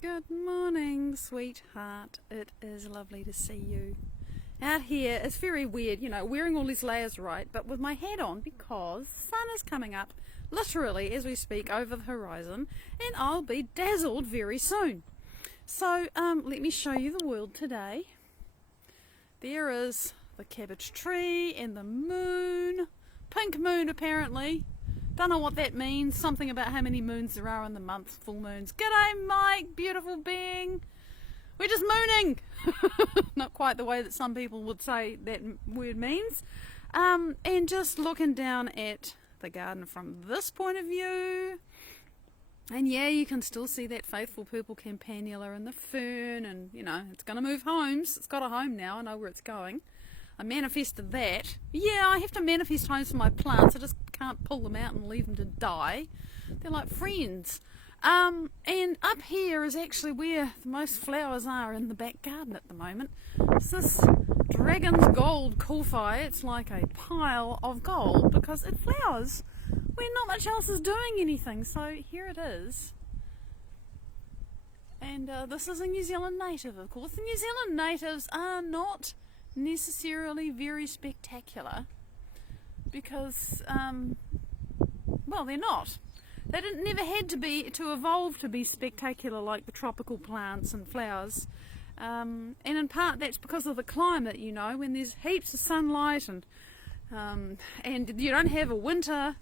Good morning, sweetheart. It is lovely to see you. Out here, it's very weird, wearing all these layers right, but with my hat on because sun is coming up, literally, as we speak, over the horizon, and I'll be dazzled very soon. So, let me show you the world today. There is the cabbage tree and the moon. Pink moon, apparently. Don't know what that means. Something about how many moons there are in the month. Full moons. G'day, Mike, beautiful being. We're just mooning. Not quite the way that some people would say that word means. And just looking down at the garden from this point of view. And yeah, you can still see that faithful purple campanula and the fern. And, it's going to move homes. It's got a home now. I know where it's going. I manifested that. Yeah, I have to manifest homes for my plants. I just can't pull them out and leave them to die. They're like friends. And up here is actually where the most flowers are in the back garden at the moment. It's this dragon's gold kowhai. It's like a pile of gold because it flowers when not much else is doing anything. So here it is. And this is a New Zealand native, of course. The New Zealand natives are not necessarily very spectacular because they're not. They never had to evolve to be spectacular like the tropical plants and flowers, and in part that's because of the climate. When there's heaps of sunlight and you don't have a winter,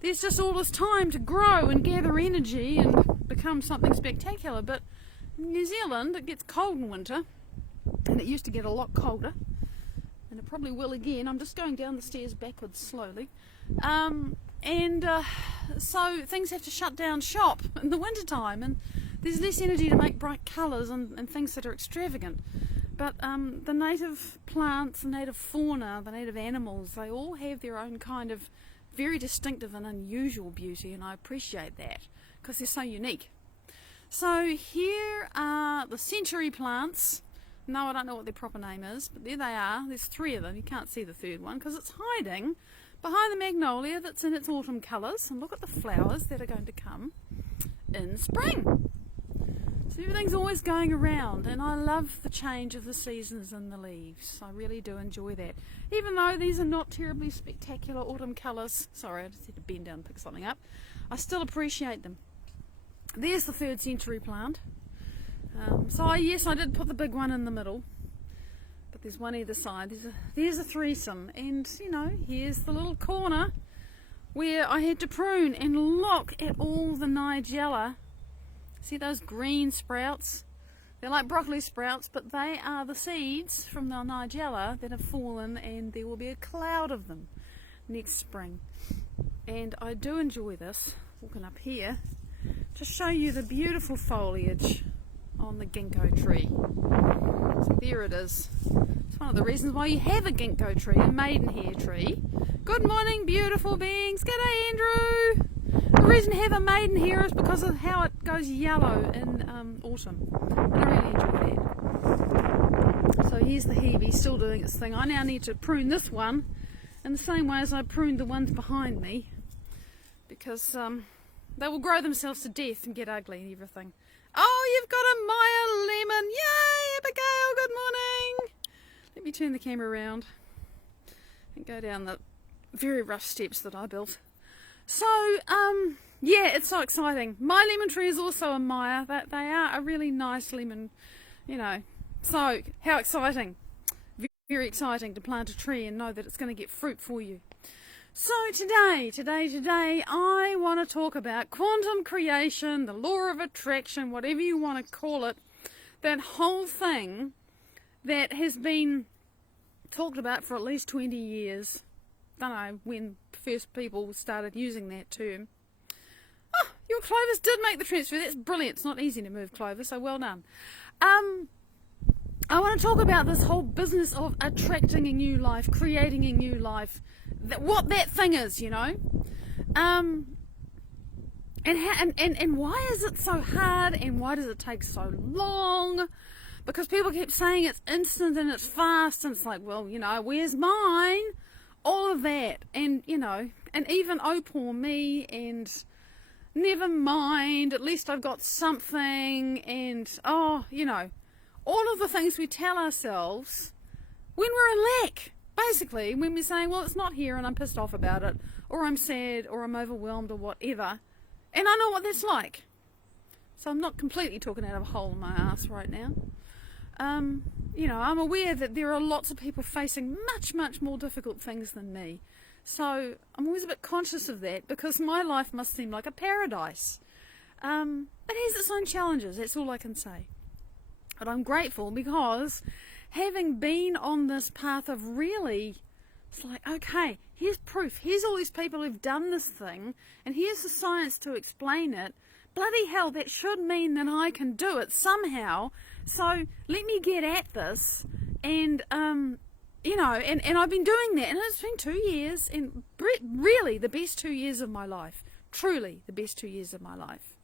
there's just all this time to grow and gather energy and become something spectacular. But in New Zealand it gets cold in winter, and it used to get a lot colder, and it probably will again. I'm just going down the stairs backwards slowly. So things have to shut down shop in the wintertime, and there's less energy to make bright colours and things that are extravagant. But the native plants, the native fauna, the native animals, they all have their own kind of very distinctive and unusual beauty, and I appreciate that because they're so unique. So here are the century plants. No, I don't know what their proper name is, but there they are. There's 3 of them. You can't see the third one because it's hiding behind the magnolia that's in its autumn colours. And look at the flowers that are going to come in spring. So everything's always going around, and I love the change of the seasons and the leaves. I really do enjoy that. Even though these are not terribly spectacular autumn colours. Sorry, I just had to bend down and pick something up. I still appreciate them. There's the 3rd century plant. Yes, I did put the big one in the middle, but there's one either side. There's a threesome, and here's the little corner where I had to prune. And look at all the nigella. See those green sprouts? They're like broccoli sprouts, but they are the seeds from the nigella that have fallen, and there will be a cloud of them next spring. And I do enjoy this, walking up here to show you the beautiful foliage on the ginkgo tree. So there it is. It's one of the reasons why you have a ginkgo tree, a maidenhair tree. Good morning, beautiful beings. G'day, Andrew. The reason to have a maidenhair is because of how it goes yellow in autumn, and I really enjoy that. So here's the Hebe still doing its thing. I now need to prune this one in the same way as I pruned the ones behind me, because they will grow themselves to death and get ugly and everything. Oh, you've got a Maya lemon. Yay, Abigail, good morning. Let me turn the camera around and go down the very rough steps that I built. So, yeah, it's so exciting. My lemon tree is also a Maya. They are a really nice lemon, So, how exciting. Very exciting to plant a tree and know that it's going to get fruit for you. So today, I want to talk about quantum creation, the law of attraction, whatever you want to call it. That whole thing that has been talked about for at least 20 years. Don't know when first people started using that term. Oh, your clovers did make the transfer. That's brilliant. It's not easy to move clover, so well done. I want to talk about this whole business of attracting a new life, creating a new life. What that thing is, and why is it so hard, and why does it take so long? Because people keep saying it's instant and it's fast, and it's like, well, where's mine? All of that, and and even oh poor me, and never mind, at least I've got something, and, oh, you know, all of the things we tell ourselves when we're in lack, basically, when we're saying, well, it's not here and I'm pissed off about it, or I'm sad, or I'm overwhelmed, or whatever, and I know what that's like. So I'm not completely talking out of a hole in my ass right now. You know, I'm aware that there are lots of people facing much, much more difficult things than me. So I'm always a bit conscious of that, because my life must seem like a paradise. It has its own challenges, that's all I can say. But I'm grateful, because having been on this path of really, it's like, okay, here's proof. Here's all these people who've done this thing, and here's the science to explain it. Bloody hell, that should mean that I can do it somehow. So let me get at this, and you know, and I've been doing that, and it's been 2 years, and really the best 2 years of my life, truly the best 2 years of my life,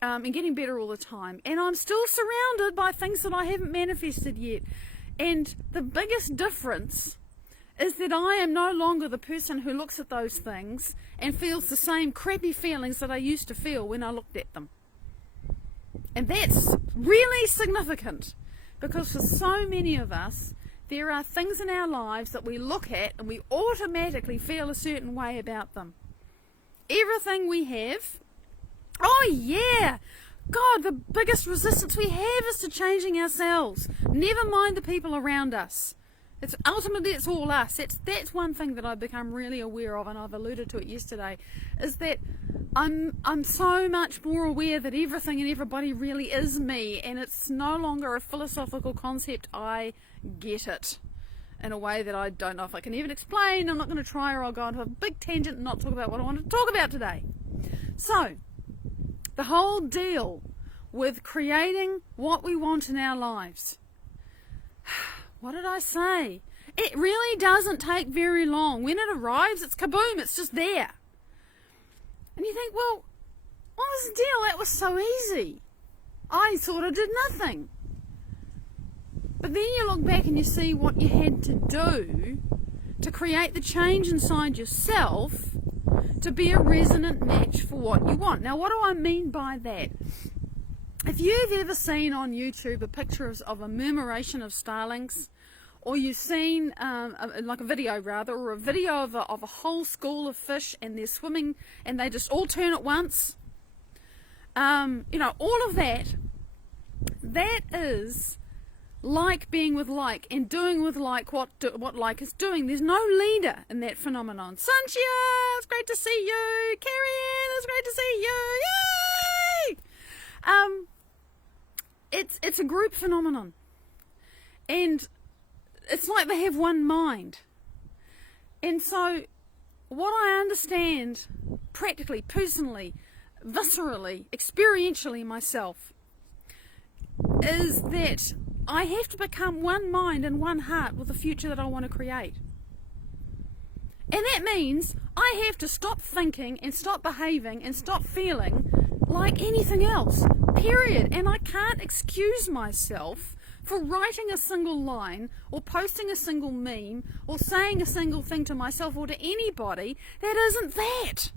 and getting better all the time, and I'm still surrounded by things that I haven't manifested yet, and the biggest difference is that I am no longer the person who looks at those things and feels the same crappy feelings that I used to feel when I looked at them. And that's really significant, because for so many of us, there are things in our lives that we look at and we automatically feel a certain way about them. Everything we have, oh yeah, God, the biggest resistance we have is to changing ourselves. Never mind the people around us. It's ultimately, it's all us. That's one thing that I've become really aware of, and I've alluded to it yesterday, is that I'm so much more aware that everything and everybody really is me, and it's no longer a philosophical concept. I get it in a way that I don't know if I can even explain. I'm not going to try, or I'll go into a big tangent and not talk about what I want to talk about today. So, the whole deal with creating what we want in our lives. What did I say? It really doesn't take very long. When it arrives, it's kaboom, it's just there. And you think, well, what was the deal? That was so easy. I sort of did nothing. But then you look back and you see what you had to do to create the change inside yourself to be a resonant match for what you want. Now, what do I mean by that? If you've ever seen on YouTube a picture of a murmuration of starlings, or you've seen like a video rather, or a video of a whole school of fish, and they're swimming and they just all turn at once, you know, all of that, that is like being with like and doing with like what like is doing. There's no leader in that phenomenon. Sanchia, it's great to see you. Carrie-Ann, it's great to see you. Yay! It's a group phenomenon, and it's like they have one mind. And so what I understand practically, personally, viscerally, experientially myself, is that I have to become one mind and one heart with the future that I want to create. And that means I have to stop thinking and stop behaving and stop feeling like anything else, period. And I can't excuse myself for writing a single line, or posting a single meme, or saying a single thing to myself or to anybody that isn't that.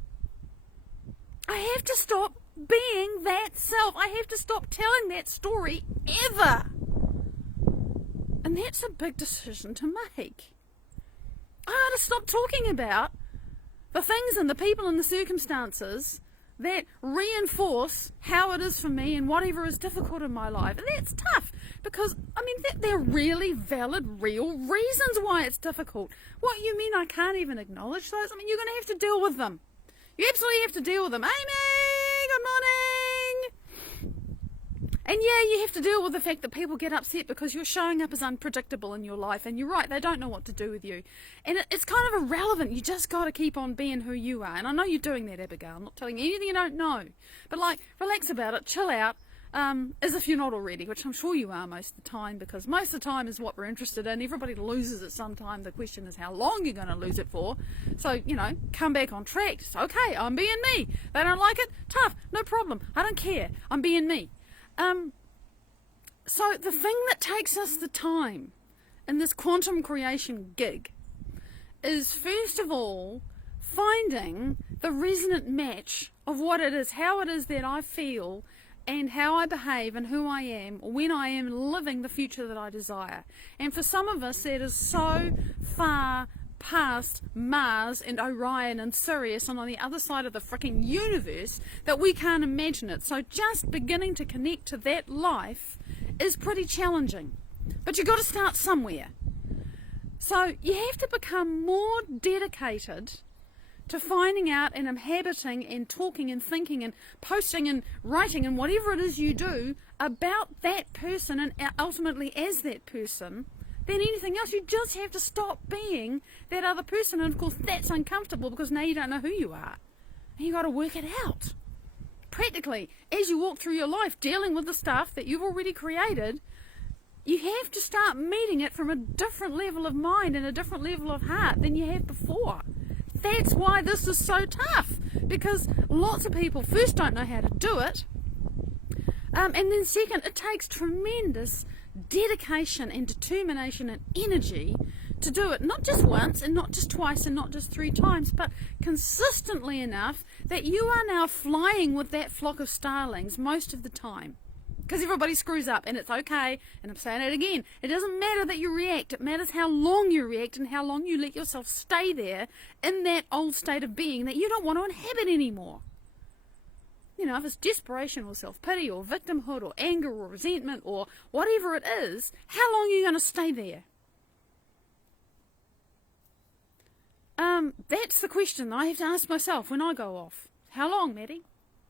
I have to stop being that self. I have to stop telling that story ever. And that's a big decision to make. I got to stop talking about the things and the people and the circumstances that reinforce how it is for me and whatever is difficult in my life. And that's tough, because, I mean, they're really valid, real reasons why it's difficult. What, you mean I can't even acknowledge those? I mean, you're going to have to deal with them. You absolutely have to deal with them. Amy, good morning! And yeah, you have to deal with the fact that people get upset because you're showing up as unpredictable in your life, and you're right, they don't know what to do with you. And it's kind of irrelevant. You just got to keep on being who you are. And I know you're doing that, Abigail. I'm not telling you anything you don't know. But, like, relax about it, chill out, as if you're not already, which I'm sure you are most of the time, because most of the time is what we're interested in. Everybody loses it sometime. The question is how long you're going to lose it for. So, you know, come back on track. It's okay, I'm being me. They don't like it? Tough, no problem. I don't care. I'm being me. So the thing that takes us the time in this quantum creation gig is, first of all, finding the resonant match of what it is, how it is that I feel and how I behave and who I am when I am living the future that I desire. And for some of us, that is so far past Mars and Orion and Sirius and on the other side of the freaking universe that we can't imagine it. So just beginning to connect to that life is pretty challenging. But you've got to start somewhere. So you have to become more dedicated to finding out and inhabiting and talking and thinking and posting and writing and whatever it is you do about that person and ultimately as that person than anything else. You just have to stop being that other person. And of course that's uncomfortable because now you don't know who you are. And you've got to work it out. Practically, as you walk through your life dealing with the stuff that you've already created, you have to start meeting it from a different level of mind and a different level of heart than you have before. That's why this is so tough, because lots of people first don't know how to do it, and then second, it takes tremendous dedication and determination and energy to do it, not just once and not just twice and not just 3 times, but consistently enough that you are now flying with that flock of starlings most of the time. Because everybody screws up, and it's okay, and I'm saying it again, it doesn't matter that you react, it matters how long you react and how long you let yourself stay there in that old state of being that you don't want to inhabit anymore. You know, if it's desperation or self-pity or victimhood or anger or resentment or whatever it is, how long are you going to stay there? That's the question I have to ask myself when I go off. How long, Maddie?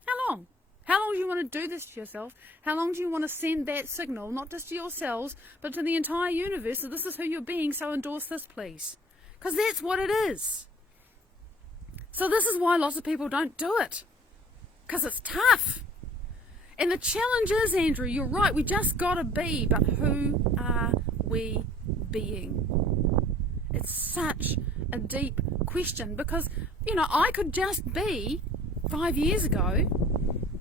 How long? How long do you want to do this to yourself? How long do you want to send that signal, not just to yourselves, but to the entire universe, that this is who you're being, so endorse this, please? Because that's what it is. So this is why lots of people don't do it. Because it's tough. And the challenge is, Andrew, you're right, we just got to be, but who are we being? It's such a deep question, because, you know, I could just be 5 years ago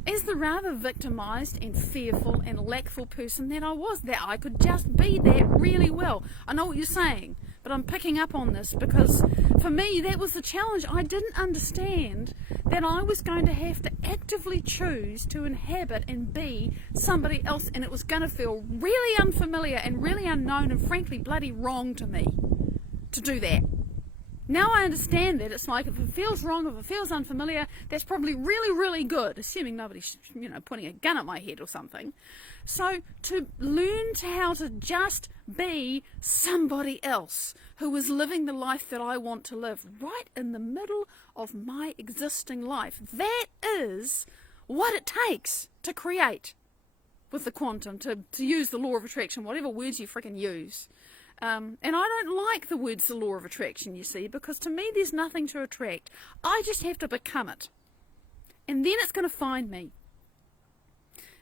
as the rather victimised and fearful and lackful person that I was. That I could just be that really well. I know what you're saying, but I'm picking up on this because for me that was the challenge. I didn't understand that I was going to have to actively choose to inhabit and be somebody else, and it was going to feel really unfamiliar and really unknown and frankly bloody wrong to me to do that. Now I understand that it's like if it feels wrong, if it feels unfamiliar, that's probably really, really good, assuming nobody's, you know, pointing a gun at my head or something. So to learn how to just be somebody else who is living the life that I want to live right in the middle of my existing life, that is what it takes to create with the quantum, to use the law of attraction, whatever words you freaking use. And I don't like the words the law of attraction, you see, because to me there's nothing to attract. I just have to become it. And then it's going to find me.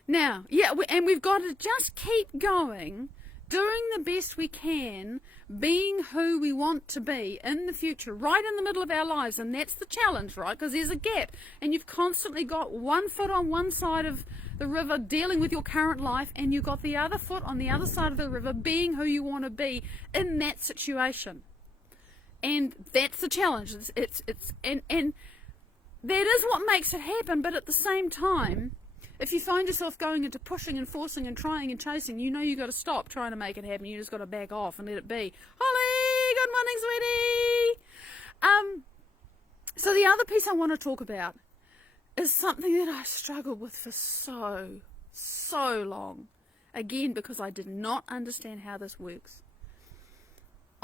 Now, yeah, and we've got to just keep going, doing the best we can, being who we want to be in the future, right in the middle of our lives. And that's the challenge, right? Because there's a gap. And you've constantly got one foot on one side of the river dealing with your current life, and you've got the other foot on the other side of the river being who you want to be in that situation. And that's the challenge. And that is what makes it happen. But at the same time, if you find yourself going into pushing and forcing and trying and chasing, you know you've got to stop trying to make it happen. You just got to back off and let it be. Holly, good morning, sweetie. So the other piece I want to talk about is something that I struggled with for so long. Again, because I did not understand how this works.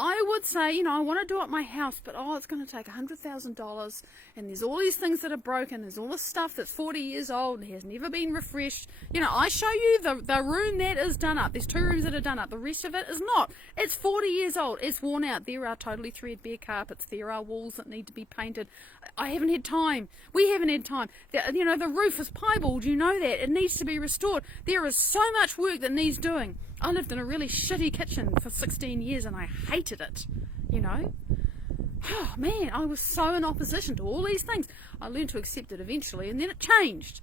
I would say, you know, I want to do it at my house, but it's going to take $100,000, and there's all these things that are broken, there's all this stuff that's 40 years old and has never been refreshed. You know, I show you the room that is done up. There's 2 rooms that are done up. The rest of it is not. It's 40 years old. It's worn out. There are totally threadbare carpets. There are walls that need to be painted. I haven't had time. We haven't had time. You know, the roof is piebald. You know that. It needs to be restored. There is so much work that needs doing. I lived in a really shitty kitchen for 16 years and I hated it, you know. Oh man, I was so in opposition to all these things. I learned to accept it eventually, and then it changed.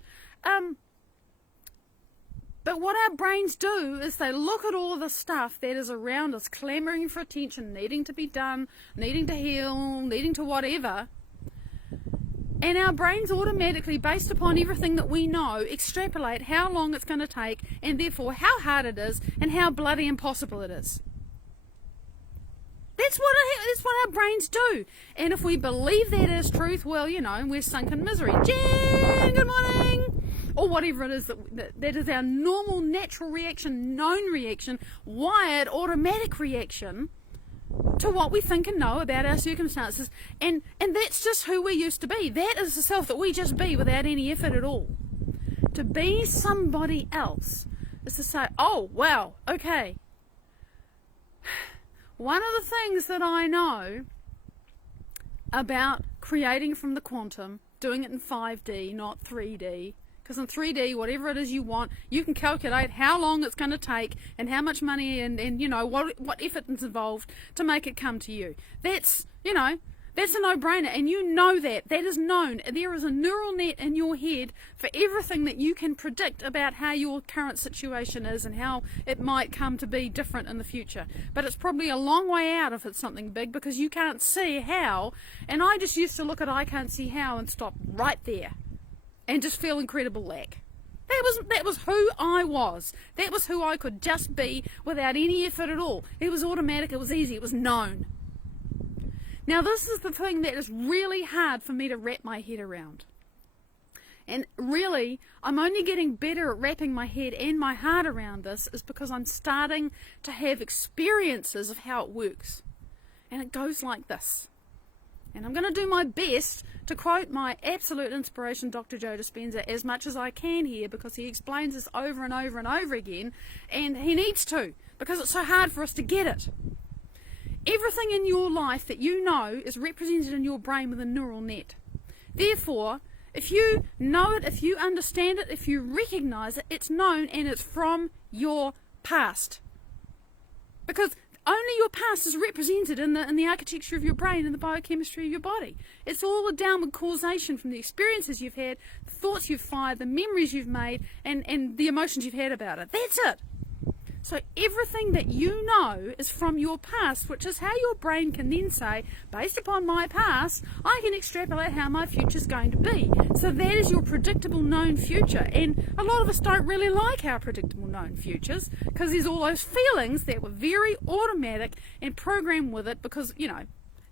But what our brains do is they look at all the stuff that is around us, clamouring for attention, needing to be done, needing to heal, needing to whatever, And our brains automatically, based upon everything that we know, extrapolate how long it's going to take, and therefore how hard it is and how bloody impossible it is. That's what our brains do. And if we believe that is truth, well, we're sunk in misery. Jen, good morning! Or whatever it is that is our normal, natural reaction, known reaction, wired, automatic reaction to what we think and know about our circumstances. And that's just who we used to be. That is the self that we just be without any effort at all. To be somebody else is to say, oh, wow, okay. One of the things that I know about creating from the quantum, doing it in 5D, not 3D, because in 3D, whatever it is you want, you can calculate how long it's going to take and how much money and what effort is involved to make it come to you. That's a no-brainer, and you know that. That is known. There is a neural net in your head for everything that you can predict about how your current situation is and how it might come to be different in the future. But it's probably a long way out if it's something big, because you can't see how. And I just used to look at I can't see how and stop right there and just feel incredible lack. That was who I was. That was who I could just be without any effort at all. It was automatic, it was easy, it was known. Now this is the thing that is really hard for me to wrap my head around. And really, I'm only getting better at wrapping my head and my heart around this is because I'm starting to have experiences of how it works. And it goes like this. And I'm going to do my best to quote my absolute inspiration, Dr. Joe Dispenza, as much as I can here, because he explains this over and over and over again, and he needs to, because it's so hard for us to get it. Everything in your life that you know is represented in your brain with a neural net. Therefore, if you know it, if you understand it, if you recognize it, it's known and it's from your past. Because only your past is represented in the architecture of your brain and the biochemistry of your body. It's all a downward causation from the experiences you've had, the thoughts you've fired, the memories you've made, and the emotions you've had about it. That's it. So everything that you know is from your past, which is how your brain can then say, based upon my past, I can extrapolate how my future is going to be. So that is your predictable known future. And a lot of us don't really like our predictable known futures, because there's all those feelings that were very automatic and programmed with it, because, it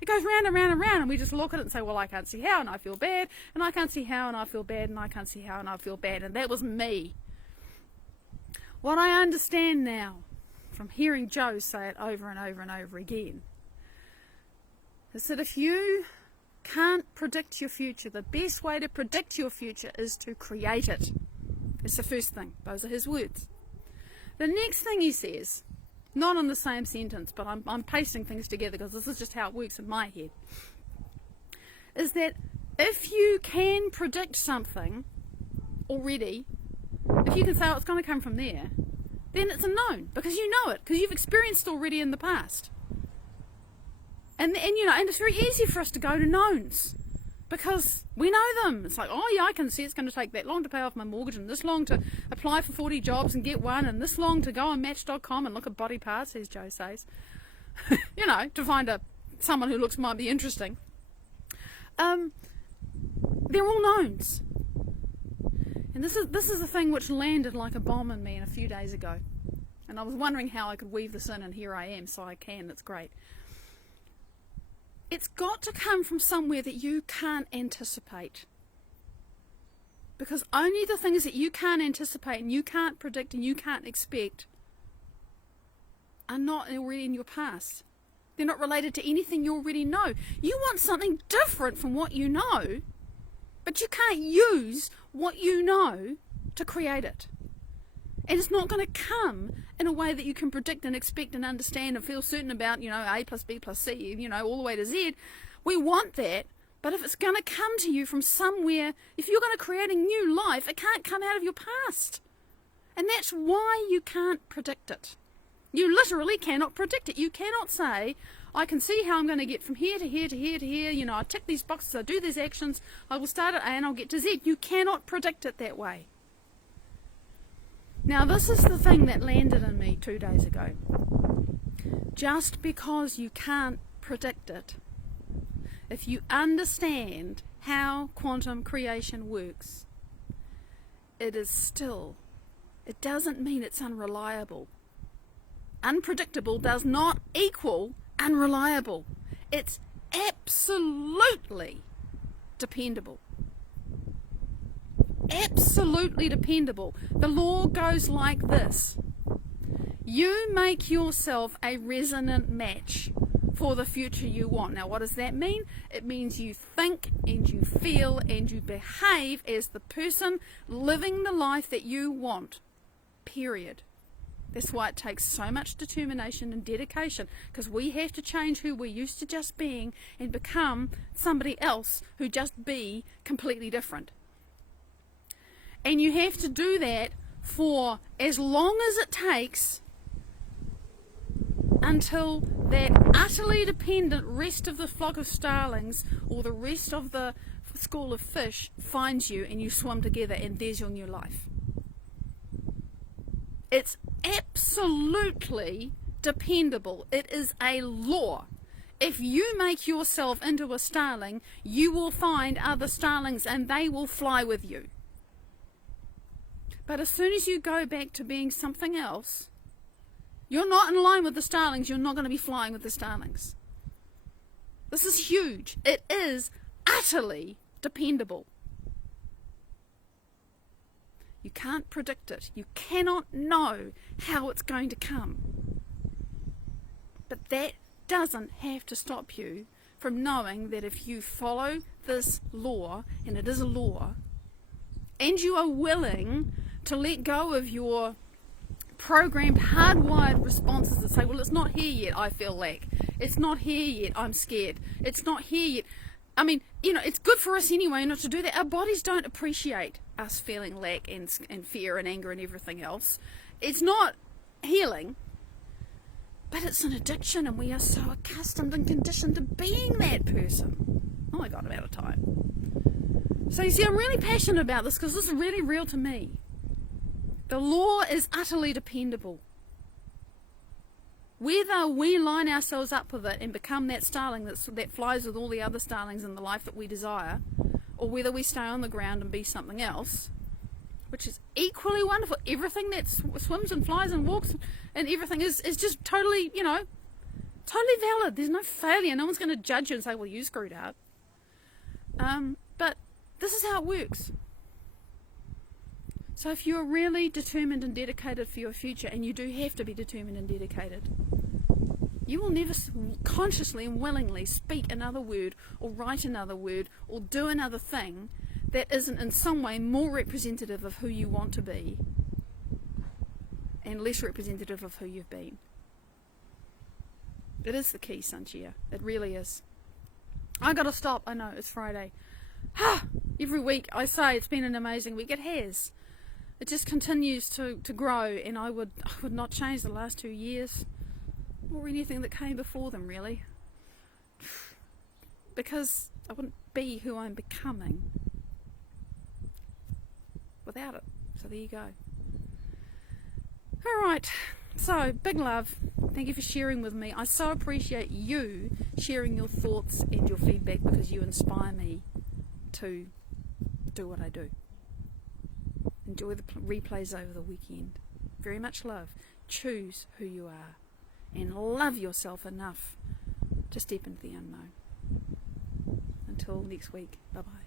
goes round and round and round, and we just look at it and say, well, I can't see how, and I feel bad, and I can't see how, and I feel bad, and I can't see how, and I feel bad. And that was me. What I understand now, from hearing Joe say it over and over and over again, is that if you can't predict your future, the best way to predict your future is to create it. It's the first thing. Those are his words. The next thing he says, not in the same sentence, but I'm pasting things together because this is just how it works in my head, is that if you can predict something already, if you can say, oh, it's going to come from there, then it's a known, because you know it, because you've experienced it already in the past. And it's very easy for us to go to knowns, because we know them. It's like, oh yeah, I can see it's going to take that long to pay off my mortgage, and this long to apply for 40 jobs and get one, and this long to go on Match.com and look at body parts, as Joe says, to find someone who might be interesting. They're all knowns. And this is the thing which landed like a bomb in me a few days ago. And I was wondering how I could weave this in, and here I am, so I can. It's great. It's got to come from somewhere that you can't anticipate. Because only the things that you can't anticipate and you can't predict and you can't expect are not already in your past. They're not related to anything you already know. You want something different from what you know, but you can't use what you know to create it. And it's not going to come in a way that you can predict and expect and understand and feel certain about, A plus B plus C, all the way to Z. We want that, but if it's going to come to you from somewhere, if you're going to create a new life, it can't come out of your past. And that's why you can't predict it. You literally cannot predict it. You cannot say, I can see how I'm going to get from here to here to here to here. I tick these boxes, I do these actions, I will start at A and I'll get to Z. You cannot predict it that way. Now this is the thing that landed in me 2 days ago. Just because you can't predict it, if you understand how quantum creation works, it doesn't mean it's unreliable. Unpredictable does not equal unreliable. It's absolutely dependable. Absolutely dependable. The law goes like this. You make yourself a resonant match for the future you want. Now, what does that mean? It means you think and you feel and you behave as the person living the life that you want. Period. That's why it takes so much determination and dedication, because we have to change who we're used to just being and become somebody else who just be completely different. And you have to do that for as long as it takes until that utterly dependent rest of the flock of starlings or the rest of the school of fish finds you and you swim together, and there's your new life. It's absolutely dependable. It is a law. If you make yourself into a starling, you will find other starlings and they will fly with you. But as soon as you go back to being something else, you're not in line with the starlings, you're not going to be flying with the starlings. This is huge. It is utterly dependable. You can't predict it. You cannot know how it's going to come. But that doesn't have to stop you from knowing that if you follow this law, and it is a law, and you are willing to let go of your programmed, hardwired responses that say, well, it's not here yet, I feel lack. It's not here yet, I'm scared. It's not here yet. I mean, it's good for us anyway not to do that. Our bodies don't appreciate us feeling lack and fear and anger and everything else. It's not healing, but it's an addiction, and we are so accustomed and conditioned to being that person. Oh my God, I'm out of time. So you see, I'm really passionate about this because this is really real to me. The law is utterly dependable. Whether we line ourselves up with it and become that starling that flies with all the other starlings in the life that we desire, or whether we stay on the ground and be something else, which is equally wonderful. Everything that swims and flies and walks and everything is just totally, totally valid. There's no failure. No one's going to judge you and say, well, you screwed up. But this is how it works. So if you're really determined and dedicated for your future, and you do have to be determined and dedicated, you will never consciously and willingly speak another word or write another word or do another thing that isn't in some way more representative of who you want to be and less representative of who you've been. It is the key, Sanchia. It really is. I gotta stop. I know, it's Friday. Every week I say it's been an amazing week. It has. It just continues to grow, and I would not change the last 2 years or anything that came before them, really, because I wouldn't be who I'm becoming without it. So there you go. Alright, so big love. Thank you for sharing with me. I so appreciate you sharing your thoughts and your feedback, because you inspire me to do what I do. Enjoy the replays over the weekend. Very much love. Choose who you are and love yourself enough to step into the unknown. Until next week, bye bye.